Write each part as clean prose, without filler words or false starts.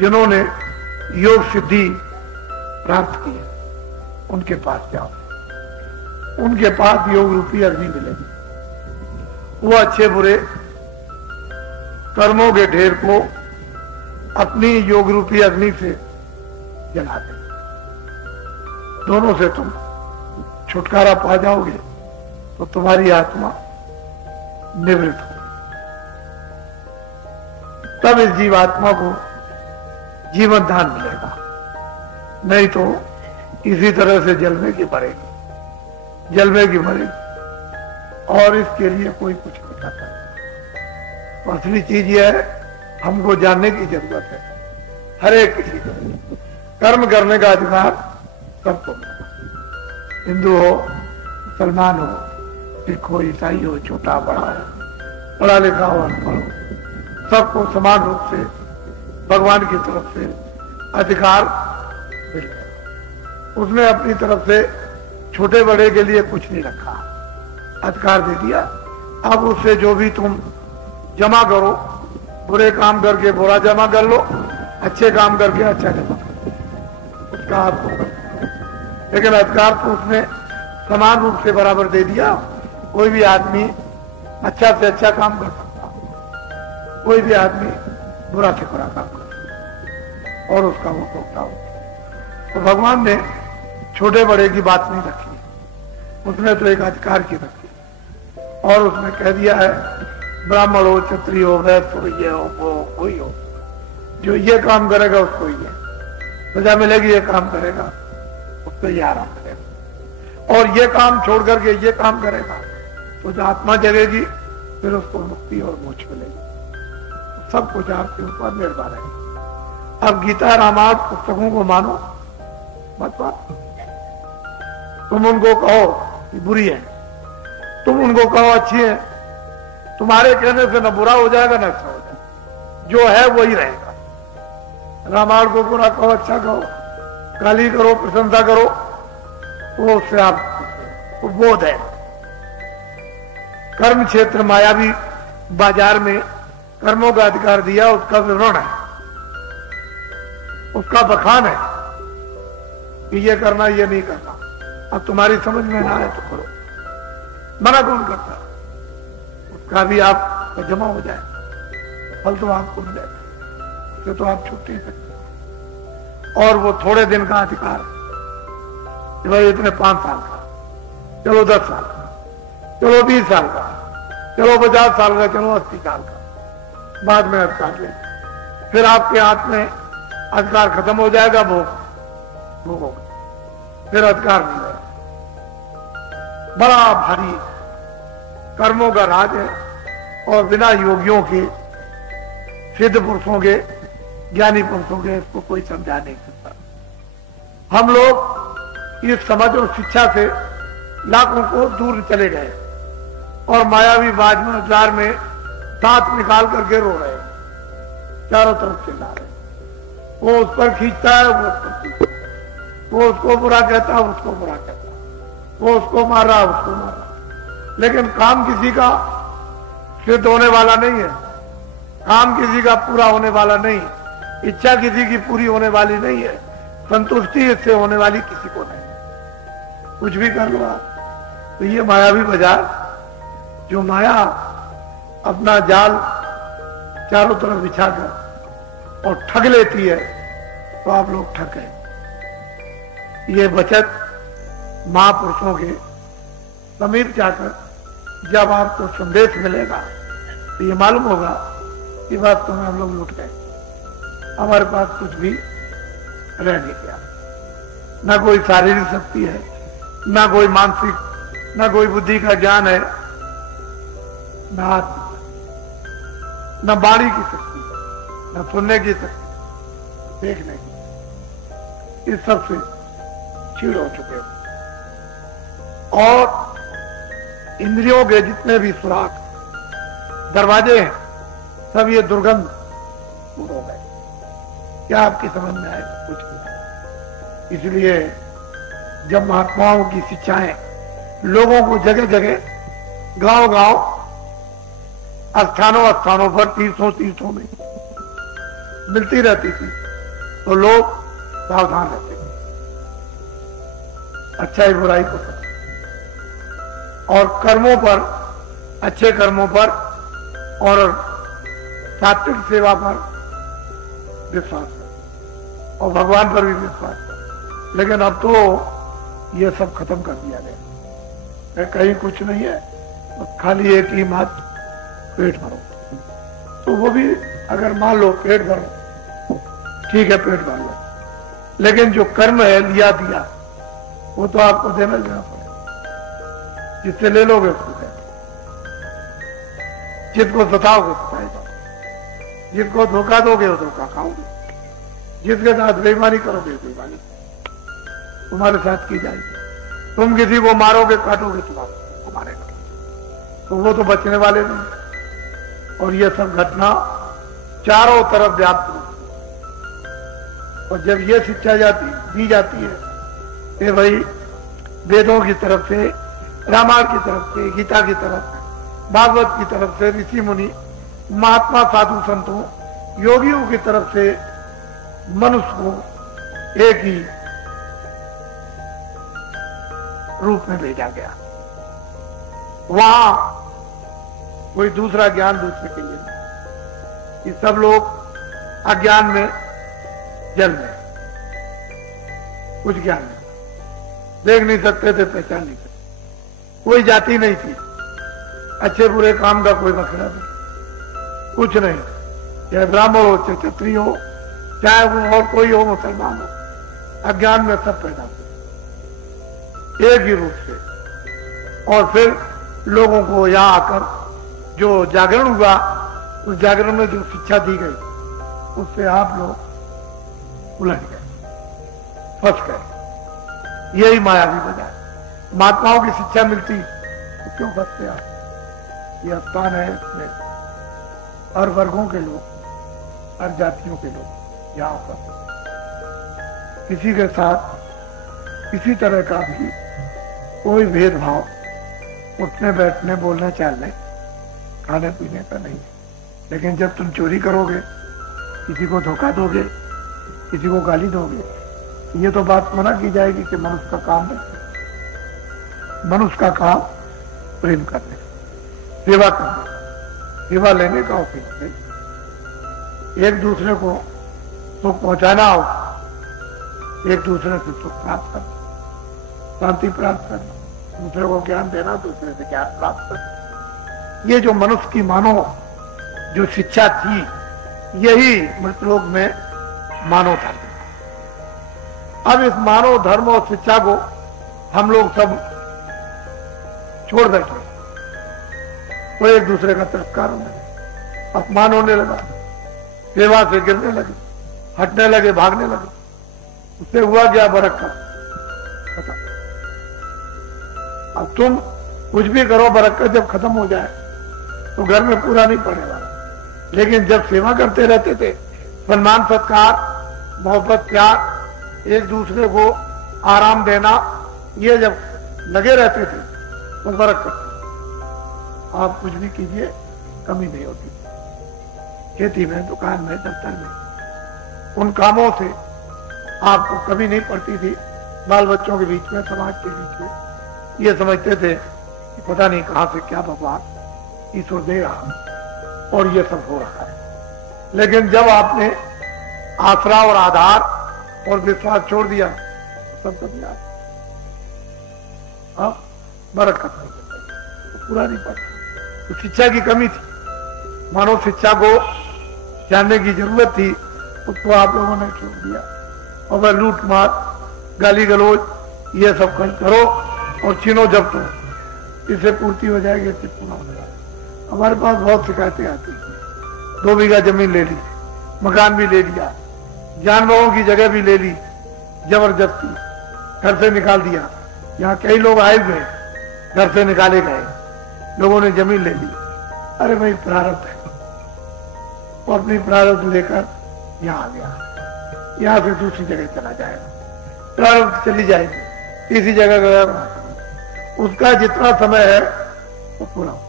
जिन्होंने योग सिद्धि प्राप्त की है उनके पास जाओ, उनके पास योग रूपी अग्नि मिलेगी। वो अच्छे बुरे कर्मों के ढेर को अपनी योग रूपी अग्नि से जला दे। दोनों से तुम छुटकारा पा जाओगे तो तुम्हारी आत्मा निवृत्त हो, तब इस जीवात्मा को जीवन दान मिलेगा। नहीं तो इसी तरह से जलने की मरेगी, जलने की मरेगी, और इसके लिए कोई कुछ नहीं करता। तो असली चीज यह है, हमको जानने की जरूरत है। हर एक किसी को कर्म करने का अधिकार सबको मिलेगा। हिंदू हो, मुसलमान हो, सिख हो, ईसाई हो, छोटा बड़ा हो, पढ़ा लिखा हो, अनपढ़ हो, सबको समान रूप से भगवान की तरफ से अधिकार मिलेगा। उसने अपनी तरफ से छोटे बड़े के लिए कुछ नहीं रखा, अधिकार दे दिया। अब उससे जो भी तुम जमा करो, बुरे काम करके बुरा जमा कर लो, अच्छे काम करके अच्छा जमा करो, उसका आपको कर। लेकिन अधिकार तो उसने समान रूप से बराबर दे दिया। कोई भी आदमी अच्छा से अच्छा काम कर सकता, कोई भी आदमी बुरा से बुरा काम कर सकता, और उसका वो भोगता हो। तो भगवान ने छोटे बड़े की बात नहीं रखी, उसने तो एक अधिकार की रखी, और उसने कह दिया है ब्राह्मण हो, क्षत्रिय हो, वैश्य हो, ये हो, वो कोई हो, जो ये काम करेगा उसको ये सजा मिलेगी, ये काम करेगा उसको ये आराम मिलेगा, और ये काम छोड़ करके ये काम करेगा तो जो आत्मा जगेगी, फिर उसको मुक्ति और मोक्ष मिलेगी। सब कुछ आपके ऊपर निर्भर है। अब गीता रामायण पुस्तकों को मानो मत मानो। तुम उनको कहो कि बुरी है, तुम उनको कहो अच्छी है, तुम्हारे कहने से न बुरा हो जाएगा न अच्छा हो जाएगा, जो है वही रहेगा। रामायण को बुरा कहो, अच्छा कहो, गाली करो, प्रशंसा करो, वो उससे आप बोध है। कर्म क्षेत्र मायावी बाजार में कर्मों का अधिकार दिया, उसका विवरण है, उसका बखान है कि ये करना ये नहीं करना। अब तुम्हारी समझ में ना आए तो करो, मना कौन करता? उसका भी आप जमा हो जाए, फल तो आपको मिलेगा, उससे तो आप छूट नहीं सकते। और वो थोड़े दिन का अधिकार कि भाई इतने 5 साल का, चलो 10 साल का, चलो 20 साल का, चलो 50 साल का, चलो 80 साल का, बाद में अधिकार ले। फिर आपके हाथ में अधिकार खत्म हो जाएगा, भोगोगे, फिर अधिकार नहीं रहेगा। बड़ा भारी कर्मों का राज है, और बिना योगियों के, सिद्ध पुरुषों के, ज्ञानी पुरुषों के इसको कोई समझा नहीं सकता। हम लोग इस समझ और शिक्षा से लाखों को दूर चले गए, और मायावी बाजार में दांत निकाल करके रो रहे, चारों तरफ चिल्ला रहे। वो उस पर खींचता है, वो उस पर खींचता है, वो उसको बुरा कहता है, उसको बुरा कहता है, वो उसको मार रहा, उसको मार रहा। लेकिन काम किसी का सिद्ध होने वाला नहीं है, काम किसी का पूरा होने वाला नहीं, इच्छा किसी की पूरी होने वाली नहीं है, संतुष्टि इससे होने वाली किसी को नहीं। कुछ भी कर लो आप। तो ये मायावी बाजार, जो माया अपना जाल चारों तरफ बिछाकर और ठग लेती है, तो आप लोग ठग गए। ये बचत महापुरुषों के समीप जाकर जब आपको संदेश मिलेगा, तो ये मालूम होगा कि वास्तव में हम लोग लुट गए, हमारे पास कुछ भी रह नहीं गया। ना कोई शारीरिक शक्ति है, ना कोई मानसिक, ना कोई बुद्धि का ज्ञान है, ना आत्मा, ना वाणी की शक्ति, ना सुनने की शक्ति, देखने की, इस सब से छीड़ हो चुके हो। और इंद्रियों के जितने भी सुराग दरवाजे हैं, सब ये दुर्गंध दूर हो गए। क्या आपकी समझ में आए? कुछ नहीं। इसलिए जब महात्माओं की शिक्षाएं लोगों को जगह जगह, गांव गांव, स्थानों स्थानों पर, तीर्थों तीर्थों में मिलती रहती थी, तो लोग सावधान रहते हैं, अच्छाई बुराई को पता, और कर्मों पर, अच्छे कर्मों पर और सात्विक सेवा पर विश्वास कर, और भगवान पर भी विश्वास कर। लेकिन अब तो ये सब खत्म कर दिया गया, कहीं कुछ नहीं है, खाली एक ही बात, पेट भरो। तो वो भी अगर मान लो पेट भरो, ठीक है पेट भर लो, लेकिन जो कर्म है लिया दिया वो तो आपको देना पड़ेगा। जिससे ले लोगे उसको देना, जिसको सताओगे सताएगा, जिसको धोखा दोगे वो धोखा खाओगे, जिसके साथ बेईमानी करोगे बेईमानी तुम्हारे साथ की जाएगी। तुम किसी को मारोगे काटोगे तुम्हारे मारेगा, तो वो तो बचने वाले नहीं। और ये सब घटना चारों तरफ व्याप्त है। और जब ये शिक्षा दी जाती है कि भाई वेदों की तरफ से, रामायण की तरफ से, गीता की तरफ, भागवत की तरफ से, ऋषि मुनि, महात्मा, साधु संतों, योगियों की तरफ से मनुष्य को एक ही रूप में भेजा गया। वहां कोई दूसरा ज्ञान दूसरे के लिए नहीं। ये सब लोग अज्ञान में जल में, कुछ ज्ञान नहीं, देख नहीं सकते थे, पहचान नहीं सकते, कोई जाति नहीं थी, अच्छे बुरे काम का कोई मसला नहीं, कुछ नहीं, चाहे ब्राह्मण हो, चाहे क्षत्रिय हो, चाहे वो और कोई हो, मुसलमान हो, अज्ञान में सब पैदा हुए एक ही रूप से। और फिर लोगों को यहां आकर जो जागरण हुआ, उस जागरण में जो शिक्षा दी गई उससे आप लोग उलझ गए, फंस गए। यही माया भी वजह है। महात्माओं की शिक्षा मिलती तो क्यों फंसते आप? ये स्थान है, इसमें हर वर्गों के लोग, हर जातियों के लोग यहाँ पर, किसी के साथ किसी तरह का भी कोई भेदभाव उठने बैठने, बोलने चालने, खाने पीने का नहीं। लेकिन जब तुम चोरी करोगे, किसी को धोखा दोगे, किसी को गाली दोगे, ये तो बात मना की जाएगी कि मनुष्य का काम नहीं। मनुष्य का काम प्रेम करने, सेवा करने, सेवा लेने का उपयोग है। एक दूसरे को सुख पहुंचाना हो, एक दूसरे से सुख प्राप्त करना, शांति प्राप्त करना, दूसरे को ज्ञान देना, दूसरे से ज्ञान प्राप्त करना। ये जो मनुष्य की मानो जो शिक्षा थी, यही मृतलोक में मानव धर्म। अब इस मानव धर्म और शिक्षा को हम लोग सब छोड़ बैठे, तो एक दूसरे का तिरस्कार होने लगा, अपमान होने लगा, सेवा से गिरने लगे, हटने लगे, भागने लगे। उससे हुआ क्या? बरकत। अब तुम कुछ भी करो, बरकत जब खत्म हो जाए तो घर में पूरा नहीं पड़ने वाला। लेकिन जब सेवा करते रहते थे, सम्मान सत्कार, मोहब्बत, प्यार, एक दूसरे को आराम देना, ये जब लगे रहते थे तो बरकत। आप कुछ भी कीजिए, कमी नहीं होती। खेती में, दुकान में, दफ्तर में, उन कामों से आपको कमी नहीं पड़ती थी। बाल बच्चों के बीच में, समाज के बीच में ये समझते थे कि पता नहीं कहां से क्या भगवान ईश्वर दे रहा, और ये सब हो रहा है। लेकिन जब आपने आसरा और आधार और विश्वास छोड़ दिया, सब कभी अब बरकत नहीं, तो पूरा नहीं पड़ता। तो शिक्षा की कमी थी, मानव शिक्षा को जानने की जरूरत थी, उसको आप लोगों ने छोड़ दिया। और वह लूट मार, गाली गलोच, ये सब करो और छीनो जब तो इससे पूर्ति हो जाएगी, इससे पूरा हो जाएगा। हमारे पास बहुत शिकायतें आती हैं। 2 बीघा जमीन ले ली, मकान भी ले लिया, जानवरों की जगह भी ले ली, जबरदस्ती घर से निकाल दिया। यहाँ कई लोग आए हुए, घर से निकाले गए, लोगों ने जमीन ले ली। अरे भाई प्रारब्ध है, वो अपनी प्रारब्ध लेकर यहाँ आ गया, यहाँ से दूसरी जगह चला जाएगा, प्रारब्ध चली जाएगी, तीसरी जगह गया, उसका जितना समय है वो पूरा हो,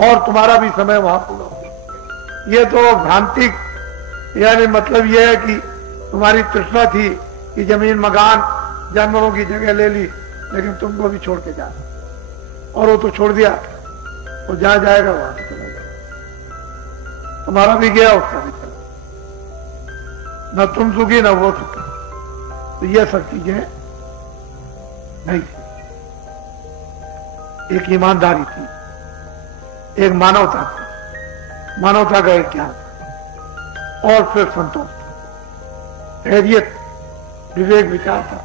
और तुम्हारा भी समय वहां पूरा हो। ये तो भ्रांतिक यानी मतलब यह है कि तुम्हारी तृष्णा थी कि जमीन मकान जानवरों की जगह ले ली, लेकिन तुमको भी छोड़ के जा, और वो तो छोड़ दिया, वो जहां जाएगा वहां से चला जाएगा। तुम्हारा भी गया, उसका भी चला, न तुम सुखी न वो सुखी। तो ये सब चीजें नहीं थी। एक ईमानदारी थी, एक मानवता थी, मानवता का एक ज्ञान, और फिर संतोष, धैर्य, विवेक, विचार था।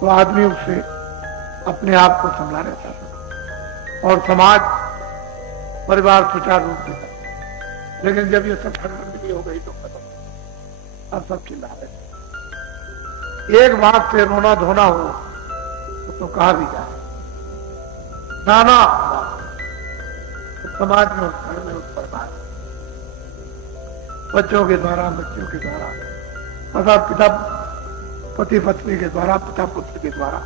तो आदमी उससे अपने आप को संभाला रहता था और समाज परिवार सुचारू रूप से था। लेकिन जब ये सब खड़बड़ी हो गई तो खत्म, अब सब चिल्ला रहे थे। एक बात से रोना धोना हो तो कहा भी जाए, नाना तो समाज में, उस घर में, उस परिवार, बच्चों के द्वारा, बच्चियों के द्वारा, माता पिता, पति पत्नी के द्वारा, पिता पुत्र के द्वारा,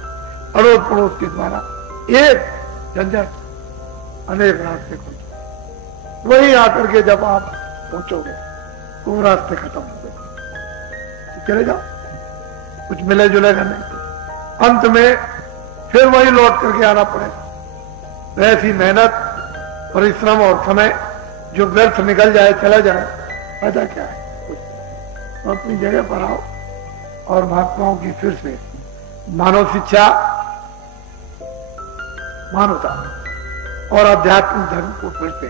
अड़ोस पड़ोस के द्वारा, एक झंझट, अनेक रास्ते खुलते। वही आकर के जब आप पहुंचोगे तो वो रास्ते खत्म हो गए, तो चले जाओ, कुछ मिले जुलेगा नहीं। अंत में फिर वही लौट करके आना पड़ेगा। ऐसी मेहनत, परिश्रम और समय जो व्यर्थ निकल जाए, चला जाए, फायदा क्या है? कुछ तो अपनी जगह पर आओ और महात्माओं की फिर से मानव शिक्षा, मानवता और आध्यात्मिक धर्म को फिर से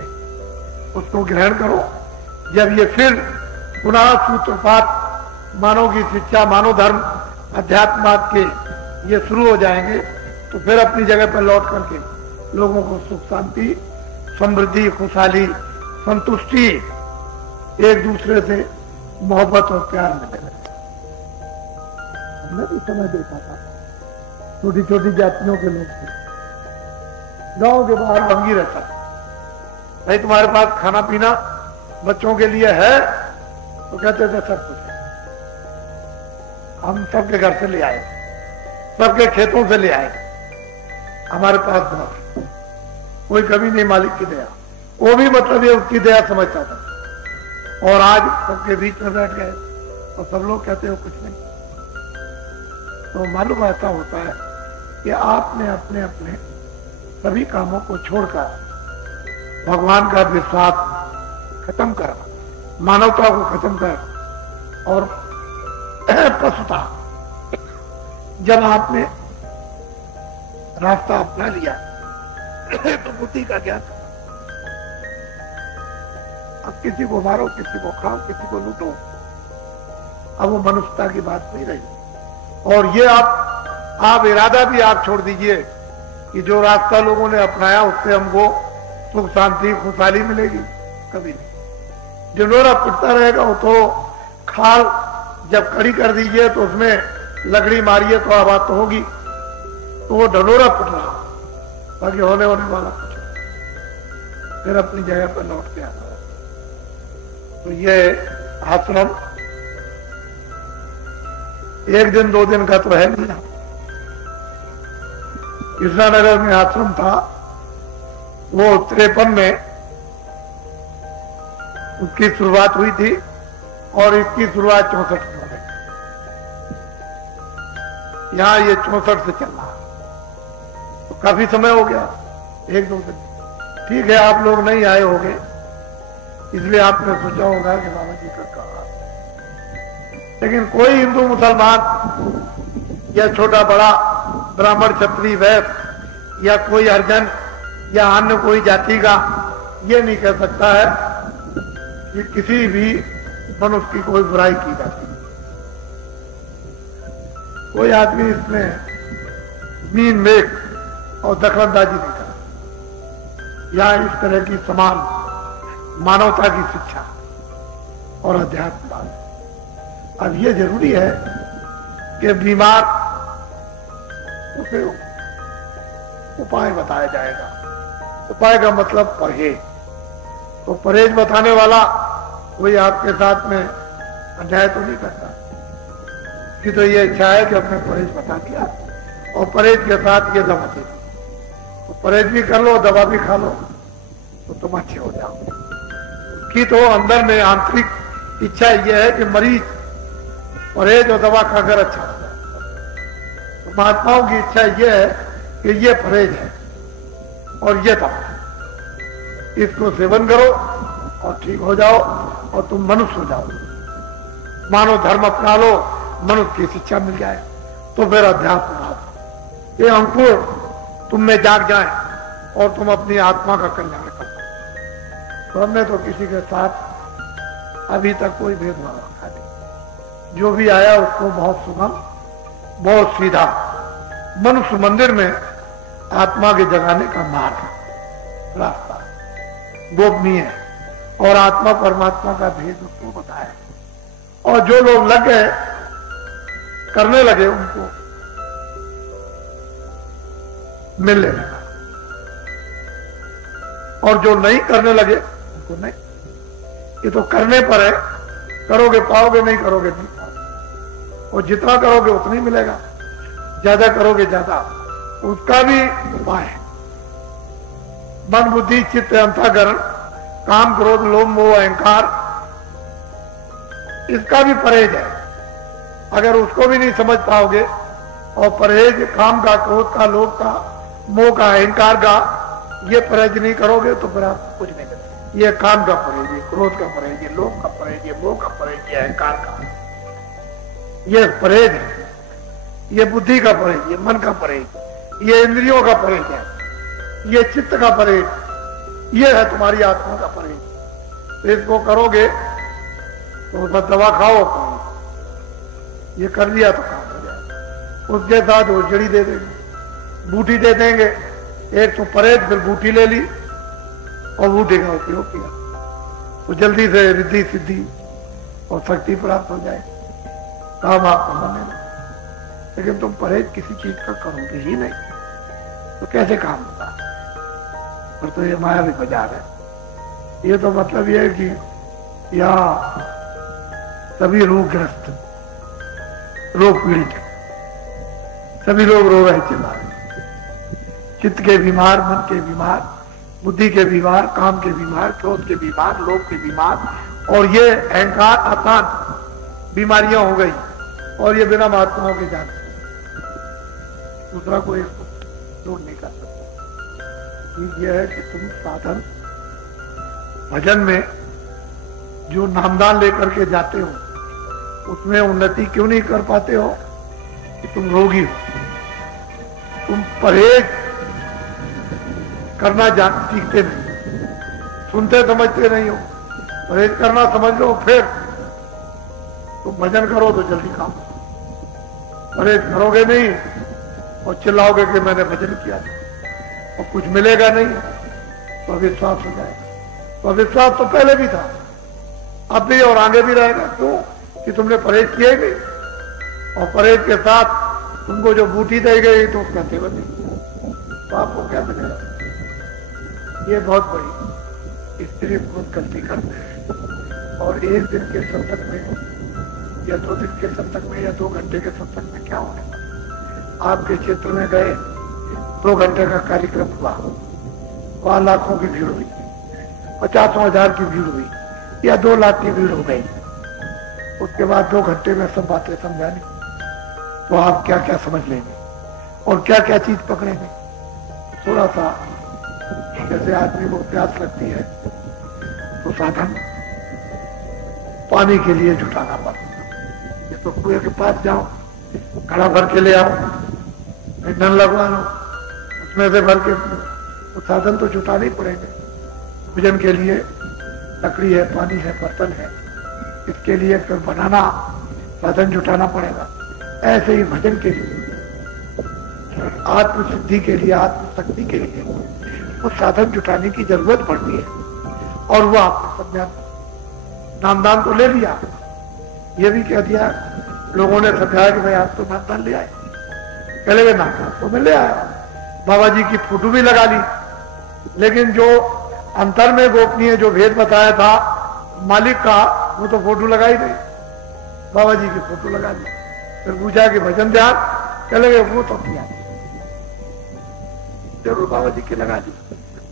उसको ग्रहण करो। जब ये फिर पुनः सूत्रपात, मानव की शिक्षा, मानव धर्म, अध्यात्मवाद के ये शुरू हो जाएंगे, तो फिर अपनी जगह पर लौट करके लोगों को सुख शांति, समृद्धि, खुशहाली, संतुष्टि, एक दूसरे से मोहब्बत और प्यार मिलेगा। हमने भी समय देखा था, छोटी छोटी जातियों के लोग थे, गांव के बाहर भंगी रहता, भाई तुम्हारे पास खाना पीना बच्चों के लिए है? तो कहते थे सब कुछ है, हम सबके घर से ले आए, सबके खेतों से ले आए, हमारे पास बहुत, कोई कभी नहीं, मालिक की दया। वो भी मतलब ये उसकी दया समझता था। और आज सबके बीच में बैठ गए और सब लोग कहते हो कुछ नहीं। तो मालूम ऐसा होता है कि आपने अपने अपने सभी कामों को छोड़कर भगवान का विश्वास खत्म कर, मानवता को खत्म कर, और पशुता, जब आपने रास्ता अपना लिया तो बुद्धि का ज्ञान। अब किसी को मारो, किसी को खाओ, किसी को लूटो, अब वो मनुष्यता की बात नहीं रही। और ये आप इरादा भी आप छोड़ दीजिए कि जो रास्ता लोगों ने अपनाया उससे हमको सुख शांति खुशहाली मिलेगी, कभी नहीं। ढिंढोरा पिटता रहेगा वो तो, खाल जब खड़ी कर दीजिए तो उसमें लकड़ी मारिए तो आवाज तो होगी, तो वो ढिंढोरा पिट रहा, बाकी होने वाला कुछ, फिर अपनी जगह पर लौट के आना। तो ये आश्रम एक दिन दो दिन का तो है नहीं। कृष्णानगर में आश्रम था, वो 53 में उसकी शुरुआत हुई थी और इसकी शुरुआत 64 में हो गई। यहाँ ये 64 से चल रहा, तो काफी समय हो गया, एक दो दिन। ठीक है, आप लोग नहीं आए होंगे इसलिए आपने सोचा होगा कि बाबा जी का कहा, लेकिन कोई हिंदू मुसलमान या छोटा बड़ा ब्राह्मण क्षत्रिय वैश्य या कोई हरिजन या अन्य कोई जाति का ये नहीं कह सकता है कि किसी भी मनुष्य की कोई बुराई की जाती है। कोई आदमी इसमें मीन मेक और दखलंदाजी नहीं करता। यहां इस तरह की समान मानवता की शिक्षा और अध्यात्म। अब ये जरूरी है कि बीमार उसे उपाय बताया जाएगा। उपाय का मतलब परहेज। तो परहेज बताने वाला कोई आपके साथ में अन्याय तो नहीं करता कि तो ये इच्छा है कि अपने परहेज बता दिया और परहेज के साथ ये दवा दे दी, तो परहेज भी कर लो, दवा भी खा लो, तो तुम अच्छे हो जाओ। कि तो अंदर में आंतरिक इच्छा यह है कि मरीज परहेज और दवा खाकर अच्छा हो जाए। तो महात्माओं की इच्छा यह है कि ये परहेज है और ये दवा है, इसको सेवन करो और ठीक हो जाओ और तुम मनुष्य हो जाओ, मानो धर्म अपना लो, मनुष्य की शिक्षा मिल जाए, तो फिर अध्यात्म भाव ये अंकुर तुम में जाग जाए और तुम अपनी आत्मा का कल्याण कर। तो हमने तो किसी के साथ अभी तक कोई भेदभाव रखा नहीं, जो भी आया उसको बहुत सुगम, बहुत सीधा मनुष्य मंदिर में आत्मा के जगाने का मार्ग रास्ता गोपनीय है और आत्मा परमात्मा का भेद उसको बताया। और जो लोग लग गए करने लगे उनको मिलने लगा, और जो नहीं करने लगे उनको नहीं। ये तो करने पर है, करोगे पाओगे, नहीं करोगे नहीं पाओगे। और जितना करोगे उतना ही मिलेगा, ज्यादा करोगे ज्यादा। उसका भी उपाय है, मन बुद्धि चित्त अंतःकरण, काम क्रोध लोभ मोह अहंकार, इसका भी परहेज है। अगर उसको भी नहीं समझ पाओगे और परहेज काम का, क्रोध का, लोभ का, मोह का, अहंकार का ये परहेज नहीं करोगे तो फिर आपको कुछ नहीं मिलेगा। ये काम का परहेज, ये क्रोध का परहेज, ये लोभ का परहेज, ये मोह का परहेज, ये अहंकार का, ये परहेज है। ये बुद्धि का परहेज, ये मन का परहेज, ये इंद्रियों का परहेज है, ये चित्त का परहेज, ये है तुम्हारी आत्मा का परहेज। इसको करोगे तो बस दवा खाओ, ये कर लिया तो काम हो जाए। उसके साथ वो जड़ी दे देंगे, बूटी दे देंगे। एक तो परहेज, फिर बूटी ले ली और बूटी का उपयोग किया तो जल्दी से रिद्धि सिद्धि और शक्ति प्राप्त हो जाए, काम आपको होने लगे। लेकिन तुम परहेज किसी चीज का करोगे ही नहीं तो कैसे काम होगा? और तो ये माया भी बाजार है। ये तो मतलब ये है कि यहाँ सभी रोगग्रस्त, रोग पीड़ित, सभी लोग रो रहे, चिल्ला रहे, चित्त के बीमार, मन के बीमार, बुद्धि के बीमार, काम के बीमार, क्रोध के बीमार, लोभ के बीमार, और ये अहंकार आसान बीमारियां हो गई। और ये बिना महात्माओं के जान दूसरा कोई इसको दूर नहीं कर सकता। यह है कि तुम साधन भजन में जो नामदान लेकर के जाते हो उसमें उन्नति क्यों नहीं कर पाते हो? कि तुम रोगी हो, तुम परहेज करना सीखते नहीं, सुनते समझते नहीं हो। परहेज करना समझ लो, फिर तुम भजन करो तो जल्दी काम। परहेज करोगे नहीं और चिल्लाओगे कि मैंने भजन किया और कुछ मिलेगा नहीं तो अविश्वास हो जाएगा। तो अविश्वास तो पहले भी था, अब भी और आगे भी रहेगा। क्यों? कि तुमने परहेज किया ही नहीं, और परहेज के साथ तुमको जो बूटी दी गई तो उसका सेवन नहीं, तो आपको क्या मिलेगा? ये बहुत बड़ी स्त्री बहुत गलती करते हैं। और एक दिन के सत्संग में या 2 दिन के सत्संग में या 2 घंटे के सत्संग में क्या होने वाला? आपके क्षेत्र में गए, 2 घंटे का कार्यक्रम हुआ, वहां लाखों की भीड़ हुई, 50,000 की भीड़ हुई या 2 लाख की भीड़ हो गई। उसके बाद 2 घंटे में सब बातें समझानी, तो आप क्या क्या समझ लेंगे और क्या क्या चीज पकड़ेंगे? थोड़ा सा जैसे आदमी को प्यास लगती है तो साधन पानी के लिए जुटाना पड़ता है। ये तो कुएं के पास जाओ, घड़ा भर के ले आओ, ईंधन लगवा लो, उसमें से भर के, तो साधन तो जुटाने ही पड़ेंगे। भोजन के लिए लकड़ी है, पानी है, बर्तन है, इसके लिए फिर बनाना, साधन जुटाना पड़ेगा। ऐसे ही भजन के लिए, आत्म सिद्धि के लिए, आत्म शक्ति के लिए वो साधन जुटाने की जरूरत पड़ती है। और वो आपने समझा, नामदान तो ले लिया, ये भी कह दिया, लोगों ने समझाया कि भाई आप तो नामदान ले आए, पहले वे नामदान तो मैं ले आया, बाबा जी की फोटो भी लगा ली, लेकिन जो अंतर में गोपनीय जो भेद बताया था मालिक का, वो तो फोटो लगाई नहीं, बाबा जी की फोटो लगा ली। फिर पूछा कि भजन ध्यान, चले गए, वो तो किया जरूर बाबा जी की लगा दी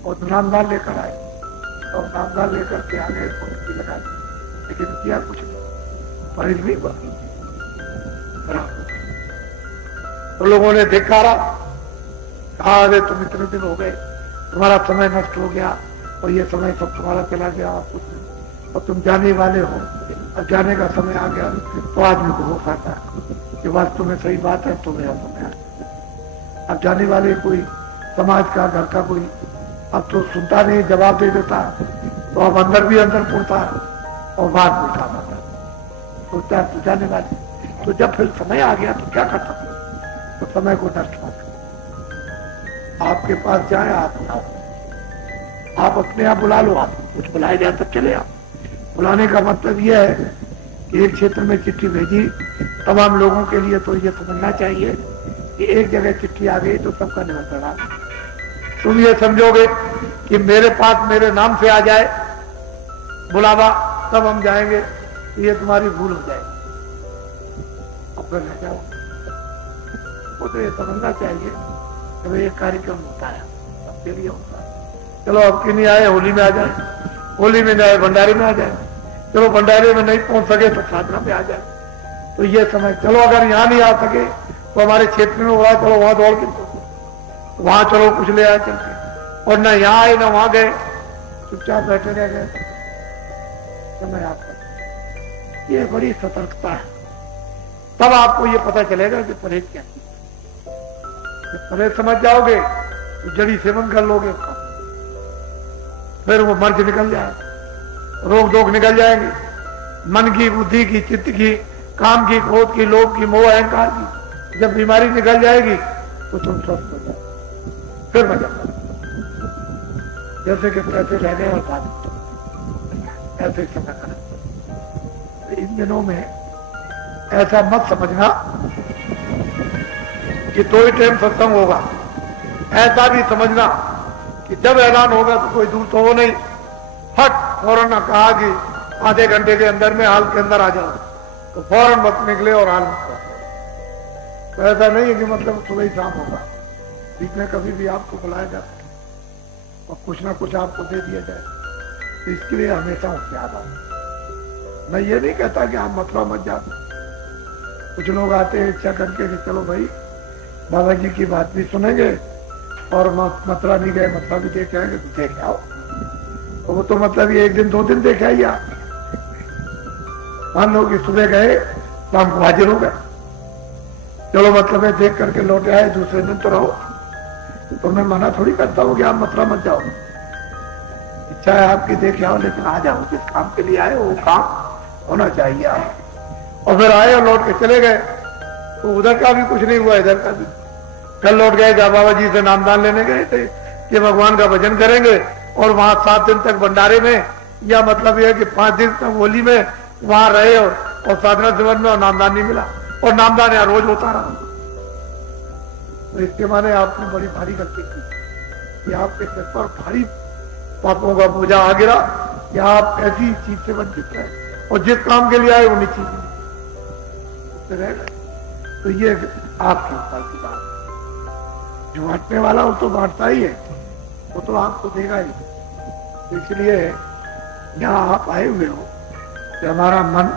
और नामदान लेकर आए, और नामदान लेकर के आगे फोटो भी लगा दी। लेकिन किया कुछ नहीं, परहेज नहीं हुआ। तो लोगों ने धिक्कारा, कहा अरे तुम इतने दिन हो गए, तुम्हारा समय नष्ट हो गया और ये समय सब तुम्हारा चला गया, आप कुछ नहीं, और तुम जाने वाले हो, अब जाने का समय आ गया। तो आदमी को होश आता है कि वास्तव में सही बात है, तुम्हें अब जाने वाले कोई समाज का, घर का कोई अब तो सुनता नहीं, जवाब दे देता, तो अब अंदर भी अंदर पुरता और बात भी उठा पाता, सोचता तो जाने वाले। तो जब फिर समय आ गया तो क्या करता, तो समय को नष्ट मत करो। आपके पास जाए आप बुलाओ, आप अपने आप बुला लो, आप कुछ बुलाए जाए तब चले आप। बुलाने का मतलब यह है कि एक क्षेत्र में चिट्ठी भेजी तमाम लोगों के लिए, तो ये समझना चाहिए कि एक जगह चिट्ठी आ गई तो सबका निमंत्रण आ गया। तुम ये समझोगे कि मेरे पास मेरे नाम से आ जाए बुलावा तब हम जाएंगे, ये तुम्हारी भूल हो जाएगी, फिर रह जाओ। वो तो ये समझना चाहिए कि भाई एक कार्यक्रम होता है, सबके लिए होता है। चलो अब की नहीं आए, होली में आ जाए, होली में जाए भंडारे में आ जाए, चलो भंडारे में नहीं पहुंच सके तो साधना में आ जाए। तो ये समय, चलो अगर यहाँ नहीं आ सके तो हमारे क्षेत्र में हो रहा है, चलो वहां दौड़ के वहां चलो कुछ ले आए चलते, और न यहाँ आए न वहां गए, चुपचाप बैठे रह गए। समय आपका, ये बड़ी सतर्कता है, तब आपको ये पता चलेगा कि परहेज क्या है। जब परहेज समझ जाओगे तो जड़ी सेवन कर लोगे उसका, फिर वो मर्ज निकल जाए, रोग दोग निकल जाएंगे, मन की, बुद्धि की, चित्त की, काम की, क्रोध की, लोभ की, मोह अहंकार की जब बीमारी निकल जाएगी तो तुम स्वस्थ हो जाओ, फिर मजा। जैसे कि पैसे रह गए और बात ऐसे समय करें। इन दिनों में ऐसा मत समझना कि 2 ही टाइम सत्संग होगा, ऐसा भी समझना कि जब ऐलान होगा तो कोई दूर तो हो नहीं, हट फौरन ना कहा कि आधे घंटे के अंदर में हाल के अंदर आ जाओ, तो फौरन मत निकले और हाल मत करो। तो ऐसा नहीं है कि मतलब सुबह ही शाम होगा, बीच में कभी भी आपको बुलाया जा सके और कुछ ना कुछ आपको दे दिया जाए, तो इसके लिए हमेशा होशियार आओ। मैं ये नहीं कहता कि आप मथुरा मत जाओ, कुछ लोग आते हैं इच्छा करके कि चलो भाई बाबा जी की बात भी सुनेंगे और मथुरा भी गए, मथुरा भी देख आएंगे, तो देख आओ। तो वो तो मतलब ये 1 दिन 2 दिन देख आइए आप। मान लो कि सुबह गए शाम को हाजिर हो गए, चलो मतलब है देख करके लौटे आए, दूसरे दिन तो रहो। तो मैं मना थोड़ी करता हूँ कि आप मथुरा मत जाओ, इच्छा है आपकी देख आओ, लेकिन आ जाओ, जिस काम के लिए आए वो काम होना चाहिए आप। और फिर आए और लौट के चले गए तो उधर का भी कुछ नहीं हुआ, इधर का भी। कल लौट गए, बाबा जी से नामदान लेने गए थे कि भगवान का भजन करेंगे, और वहां 7 दिन तक भंडारे में, या मतलब यह है कि 5 दिन तक होली में वहां रहे और साधना सेवन में, और नामदान नहीं मिला, और नामदान यहाँ रोज होता रहा। तो इसके माने आपने बड़ी भारी गलती की कि आपके सिर पर भारी पापों का बोझा आ गिरा, कि आप ऐसी चीज से वंचित रहे, और जिस काम के लिए आए वो निश्चित रह गए। तो ये आपके ऊपर की बात, जो बांटने वाला वो तो बांटता ही है, वो तो आपको देगा ही। तो इसलिए यहाँ आप आए हुए हो कि हमारा मन,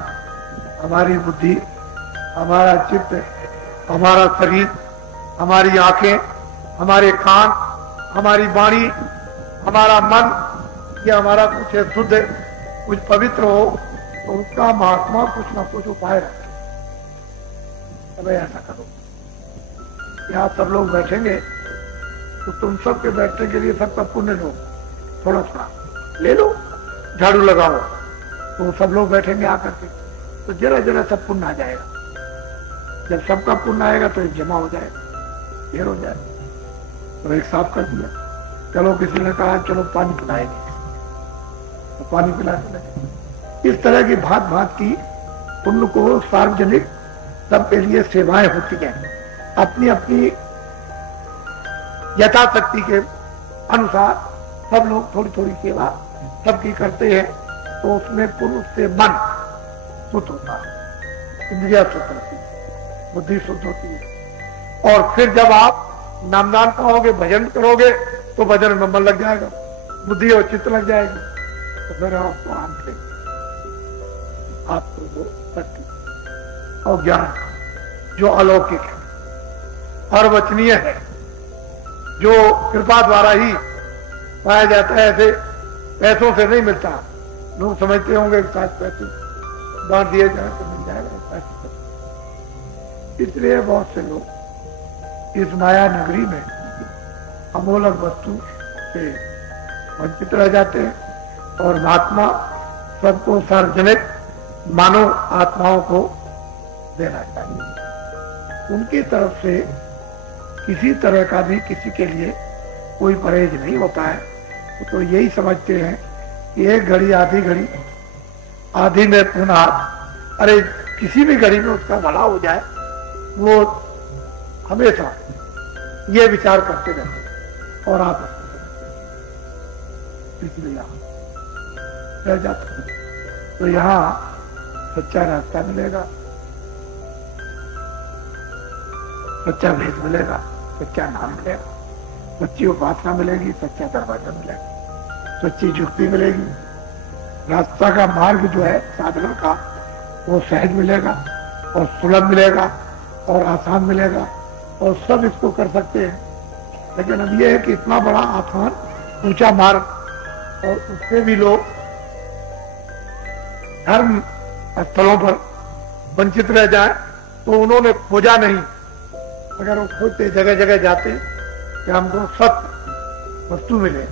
हमारी बुद्धि, हमारा चित्त, हमारा शरीर, हमारी आंखें, हमारे कान, हमारी वाणी, हमारा मन, या हमारा कुछ शुद्ध, कुछ पवित्र हो, तो उसका महात्मा कुछ ना कुछ उपाय रखे। अब ऐसा करो, यहाँ सब लोग बैठेंगे तो तुम सबके बैठने के लिए सबका पुण्य लो, थोड़ा सा ले लो, झाड़ू लगाओ, तो सब लोग बैठेंगे आकर के, तो जरा जरा सब पुण्य आ जाएगा। जब सबका पुण्य आएगा तो एक जमा हो जाएगा, ढेर हो जाएगा। तो एक साफ कर दिया, चलो किसी ने कहा चलो पानी पिलाएंगे, तो पानी पिलाने लगे। इस तरह की भांत भांत की पुण्य को सार्वजनिक सबके लिए सेवाएं होती हैं, अपनी अपनी यथाशक्ति के अनुसार सब लोग थोड़ी थोड़ी सेवा सबकी करते हैं, तो उसमें पुण्य से मन शुद्ध होता है, इंद्रिया शुद्ध होती है, बुद्धि शुद्ध होती है। और फिर जब आप नामदान पाओगे, भजन करोगे, तो भजन में मन लग जाएगा, बुद्धि और चित्त लग जाएगी, तो फिर आपको आंख आपको वो शक्ति और ज्ञान जो अलौकिक है, अवचनीय है, जो कृपा द्वारा ही पाया जाता है, ऐसे पैसों से नहीं मिलता। लोग समझते होंगे कि 7 पैसे बांट दिए जाए तो मिल जाएगा, इसलिए बहुत से लोग इस माया नगरी में अमूलक वस्तु से वंचित रह जाते हैं और महात्मा सबको सार्वजनिक मानव आत्माओं को देना चाहिए। उनकी तरफ से किसी तरह का भी किसी के लिए कोई परहेज नहीं होता है। तो यही समझते हैं कि एक घड़ी आधी घड़ी, आधी में पुनः, अरे किसी भी घड़ी में उसका भला हो जाए, वो हमेशा ये विचार करते रहते और आप इसलिए यहाँ रह जाते हैं। तो यहाँ सच्चा रास्ता मिलेगा, सच्चा भेद मिलेगा, सच्चा नाम मिलेगा, सच्ची उपासना मिलेगी, सच्चा दरवाजा मिलेगा, सच्ची जुक्ति मिलेगी। रास्ता का मार्ग जो है साधना का, वो सहज मिलेगा और सुलभ मिलेगा और आसान मिलेगा और सब इसको कर सकते हैं। लेकिन अब यह है कि इतना बड़ा आसान ऊंचा मार्ग और उससे भी लोग धर्म स्थलों पर वंचित रह जाए तो उन्होंने खोजा नहीं। अगर वो खोजते, जगह जगह जाते कि हमको सत्य वस्तु मिले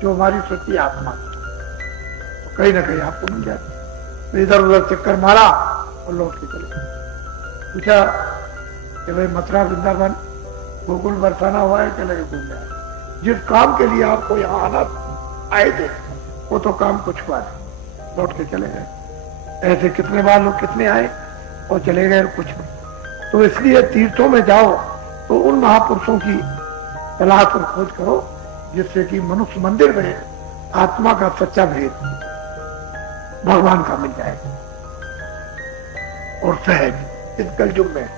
जो हमारी सच्ची आत्मा, तो कहीं ना कहीं आपको मिल जाती। तो इधर उधर चक्कर मारा और लौट के चले गए। पूछा कि भाई मथुरा वृंदावन गोकुल बरसाना हुआ है, चले गए घूमने आए। जिस काम के लिए आपको यहाँ आना आए थे वो तो काम कुछ हुआ नहीं, लौट के चले गए। ऐसे कितने बार लोग कितने आए और चले गए कुछ नहीं। तो इसलिए तीर्थों में जाओ तो उन महापुरुषों की तलाश और खोज करो जिससे कि मनुष्य मंदिर में आत्मा का सच्चा भेद भगवान का मिल जाए और सहज इस कलयुग में,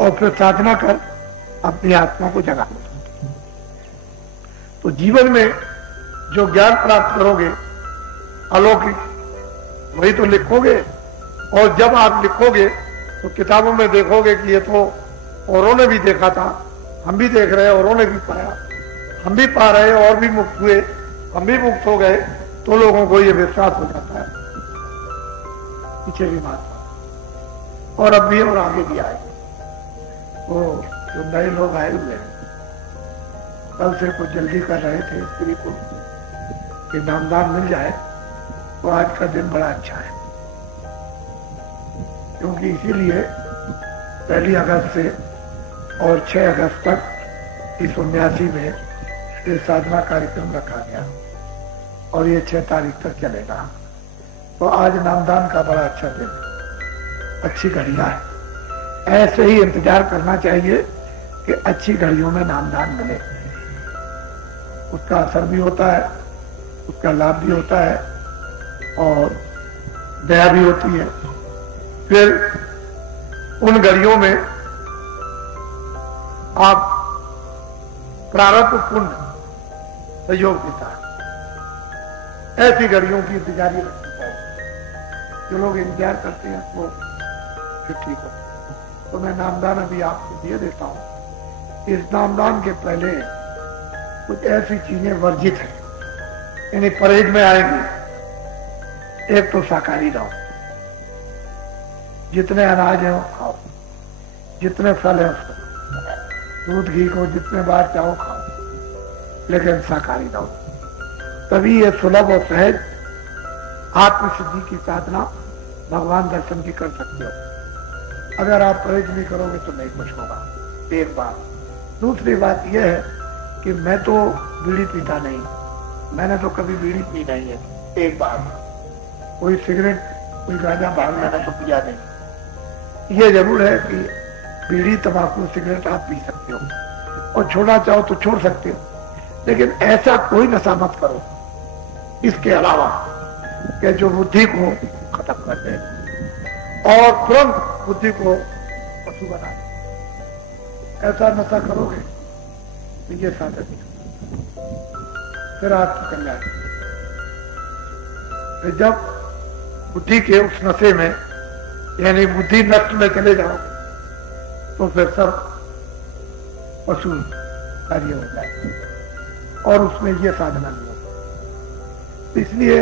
और फिर साधना कर अपनी आत्मा को जगा लो। तो जीवन में जो ज्ञान प्राप्त करोगे अलौकिक, वही तो लिखोगे। और जब आप लिखोगे तो किताबों में देखोगे कि ये तो औरों ने भी देखा था, हम भी देख रहे हैं, औरों ने भी पाया, हम भी पा रहे, और भी मुक्त हुए, हम भी मुक्त हो गए। तो लोगों को ये विश्वास हो जाता है पीछे भी बात, और अब भी और आगे भी आए। तो जो नए लोग आए हुए हैं, कल से कुछ जल्दी कर रहे थे स्त्री को कि नामदान मिल जाए, तो आज का दिन बड़ा अच्छा है, क्योंकि इसीलिए 1 अगस्त से और 6 अगस्त तक इस 79 में ये साधना कार्यक्रम रखा गया और ये 6 तारीख तक चलेगा। तो आज नामदान का बड़ा अच्छा दिन, अच्छी घड़ियां है। ऐसे ही इंतजार करना चाहिए कि अच्छी घड़ियों में नामदान मिले, उसका असर भी होता है, उसका लाभ भी होता है और दया भी होती है। फिर उन घड़ियों में आप प्रारब्ध पुण्य सहयोग देता है। ऐसी घड़ियों की इंतजारी रखनी चाहिए। जो लोग इंतजार करते हैं वो फिर ठीक हो। तो मैं नामदान अभी आपको दिए देता हूं। इस नामदान के पहले कुछ ऐसी चीजें वर्जित हैं, यानी परहेज में आएंगी। एक तो शाकाहारी रहो, जितने अनाज है वो खाओ, जितने फल है उसको, दूध घी को जितने बार चाहो खाओ, लेकिन शाकाहारी रहो। तभी ये सुलभ और सहज आत्मसिद्धि की साधना भगवान दर्शन की कर सकते हो। अगर आप परहेज नहीं करोगे तो नहीं कुछ होगा, एक बात। दूसरी बात यह है कि मैं तो बीड़ी पीता नहीं, मैंने तो कभी बीड़ी पी नहीं है, एक बात। कोई सिगरेट, कोई गांजा, भांग मैंने तो पिया नहीं। ये जरूर है कि बीड़ी, तंबाकू, सिगरेट आप पी सकते हो और छोड़ना चाहो तो छोड़ सकते हो, लेकिन ऐसा कोई नशा मत करो इसके अलावा कि जो बुद्धि को खत्म कर दे और तुरंत बुद्धि को पशु बना दे। ऐसा नशा करोगे तो ये साधन फिर आपकी कल्याण। जब बुद्धि के उस नशे में, यानी बुद्धि नष्ट में चले जाओ तो फिर सब पशु कार्य हो जाए और उसमें ये साधना नहीं होती। इसलिए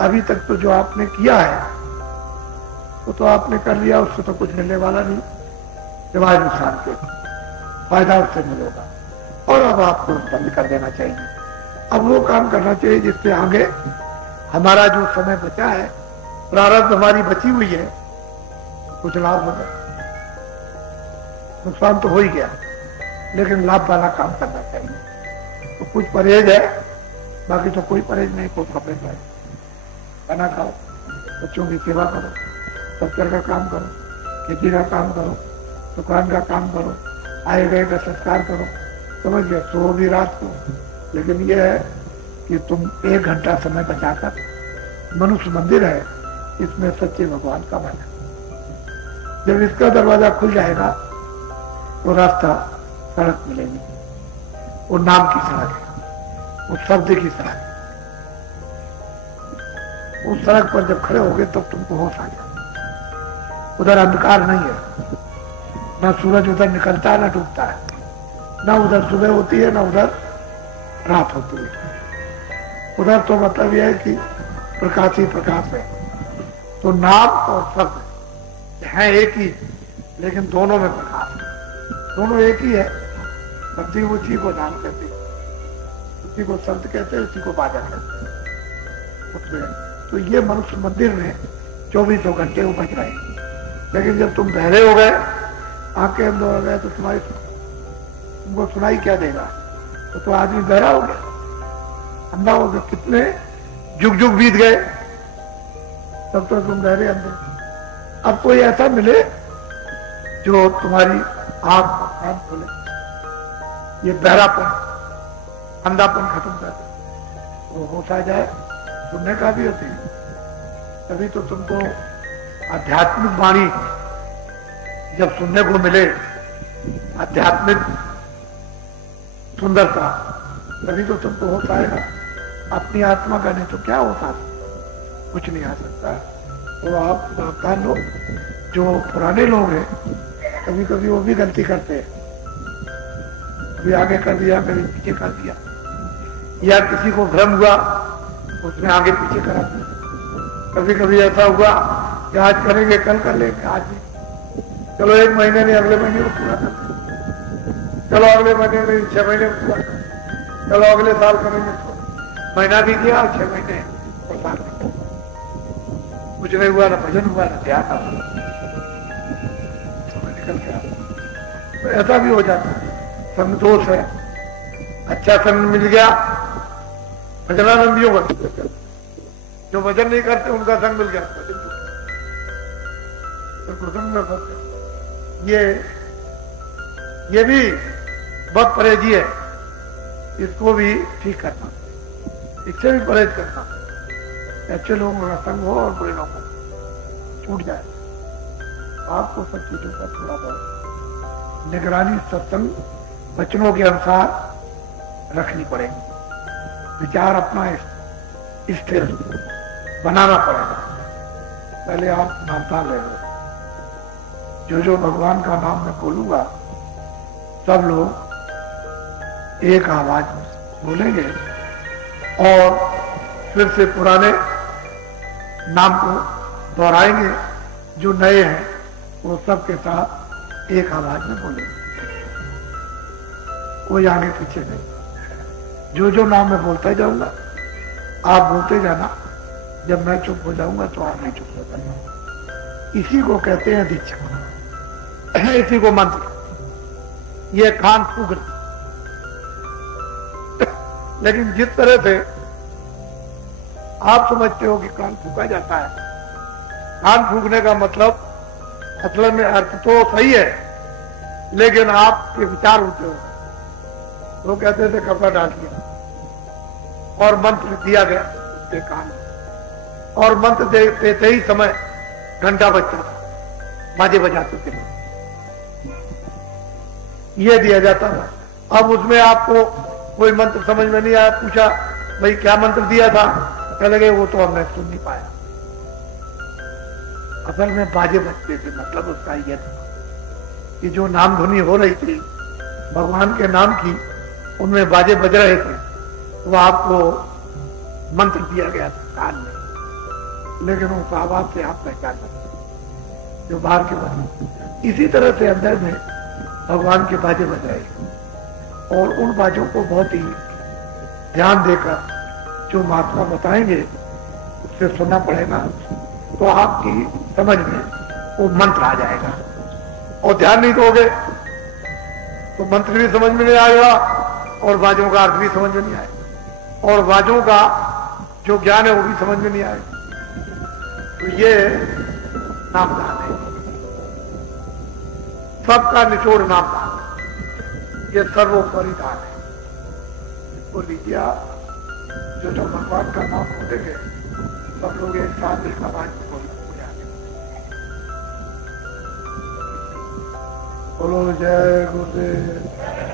अभी तक तो जो आपने किया है वो तो आपने कर लिया, उससे तो कुछ मिलने वाला नहीं, सिवाय नुकसान के। फायदा उससे मिलेगा और अब आपको बंद कर देना चाहिए। अब वो काम करना चाहिए जिससे आगे हमारा जो समय बचा है, प्रारब्ध हमारी बची हुई है, कुछ लाभ होगा। नुकसान तो हो ही गया, लेकिन लाभ वाला काम करना चाहिए। तो कुछ परहेज है, बाकी तो कोई परहेज नहीं, कोई कपड़े पाए, खाना खाओ, बच्चों की सेवा करो, दफ्तर का काम करो, खेती का काम करो, दुकान का काम करो, आए गए का सत्कार करो, समझ गए। सो भी रात को, लेकिन यह है कि तुम 1 घंटा समय बचाकर, मनुष्य मंदिर है, इसमें सच्चे भगवान का मन है। जब इसका दरवाजा खुल जाएगा तो रास्ता सड़क मिलेगी, वो नाम की सड़क है, वो शब्द की सड़क है। उस सड़क पर जब खड़े होगे तब तुमको होश आ जाए। उधर अंधकार नहीं है, ना सूरज उधर निकलता है ना डूबता है, ना उधर सुबह होती है ना उधर रात होती है। उधर तो मतलब यह है कि प्रकाश ही प्रकाश है। तो नाम और शब्द है एक ही, लेकिन दोनों में प्रकाश है, दोनों एक ही है। शब्द उसी को नाम कहते हैं, उसी को शब्द कहते हैं, उसी को बाजा कहते हैं। तो ये मनुष्य मंदिर में 24 घंटे वो बज रहे हैं। लेकिन जब तुम बहरे हो गए, आंखें अंदर हो गए, तो तुमको सुनाई क्या देगा? तो आदमी बहरा हो गया, अंधा हो गया। कितने जुग जुग बीत गए, तब तो तुम बहरे अंदर। अब कोई ऐसा मिले जो तुम्हारी आंख और कान खोले, ये बहरापन, अंधापन खत्म कर दे, वो होश आ जाए, सुनने का भी होती है। तभी तो तुमको आध्यात्मिक वाणी जब सुनने को मिले, आध्यात्मिक सुंदरता, तभी तो तुमको होश आएगा। अपनी आत्मा का नहीं तो क्या होता, कुछ नहीं आ सकता। तो आप सावधान लोग, जो पुराने लोग हैं, कभी कभी वो भी गलती करते हैं, कभी आगे कर दिया, कभी पीछे कर दिया, या किसी को भ्रम हुआ उसने आगे पीछे करा दिया। कभी कभी ऐसा हुआ कि आज करेंगे कल कर लेंगे, आज नहीं, चलो 1 महीने नहीं अगले महीने को पूरा कर देंगे, चलो अगले महीने नहीं 6 महीने में पूरा कर, चलो अगले साल करेंगे। महीना भी गया और 6 महीने और साल भी, कुछ नहीं हुआ, ना भजन हुआ ना ध्यान हुआ, निकल गया। तो ऐसा भी हो जाता है, संग दोष है। अच्छा संग मिल गया, भजनानंदियों का, जो भजन नहीं करते उनका संग मिल गया, तो संग में फंस गए। ये भी बहुत परहेजी है, इसको भी ठीक करना, इससे भी परहेज करना। अच्छे लोगों का संग हो और बुरे लोगों को छूट जाए। आपको सब चीजों का थोड़ा बहुत निगरानी, सत्संग वचनों के अनुसार रखनी पड़ेगी। विचार अपना स्थिर बनाना पड़ेगा। पहले आप सावधान रहो। जो भगवान का नाम मैं बोलूंगा, सब लोग एक आवाज में बोलेंगे और फिर से पुराने नाम को दोहराएंगे। जो नए हैं वो सबके साथ एक आवाज में बोलेंगे, कोई आगे पीछे नहीं। जो नाम मैं बोलता जाऊंगा, आप बोलते जाना। जब मैं चुप हो जाऊंगा तो आप नहीं चुप हो जाना। इसी को कहते हैं दीक्षा, इसी को मंत्र। ये कान फूक, लेकिन जिस तरह से आप समझते हो कि कान फूका जाता है, कान फूकने का मतलब असल में अर्थ तो सही है, लेकिन आपके विचार होते हो। वो कहते थे कपड़ा डाल दिया और मंत्र दिया गया उसके कान में, और मंत्र देते ही समय घंटा बजता था, बाजे बजाते थे, ये दिया जाता था। अब उसमें आपको कोई मंत्र समझ में नहीं आया, पूछा भाई क्या मंत्र दिया था, कह लगे वो तो हमने सुन नहीं पाया। असल में बाजे बजते थे, मतलब उसका यह था कि जो नाम धुनी हो रही थी भगवान के नाम की, उनमें बाजे बज रहे थे, वो आपको मंत्र दिया गया था कान में, लेकिन उस आवाज से आप पहचान सकते जो बाहर के बाजे। इसी तरह से अंदर में भगवान के बाजे बज रहे हैं और उन बाजों को बहुत ही ध्यान देकर जो महात्मा बताएंगे उससे सुनना पड़ेगा, तो आपकी समझ में वो मंत्र आ जाएगा। और ध्यान नहीं दोगे तो मंत्र भी समझ में नहीं आएगा और बाजों का अर्थ भी समझ में नहीं आएगा और बाजों का जो ज्ञान है वो भी समझ में नहीं आएगा। तो ये नामदान है, सबका निचोड़ नामदान, ये सर्वोपरि दान है। इसको लीजिए, जो भगवान का नाम बोलेंगे सब लोग एक साथ एक आवाज बोलना। बोलो जय गुरुदेव।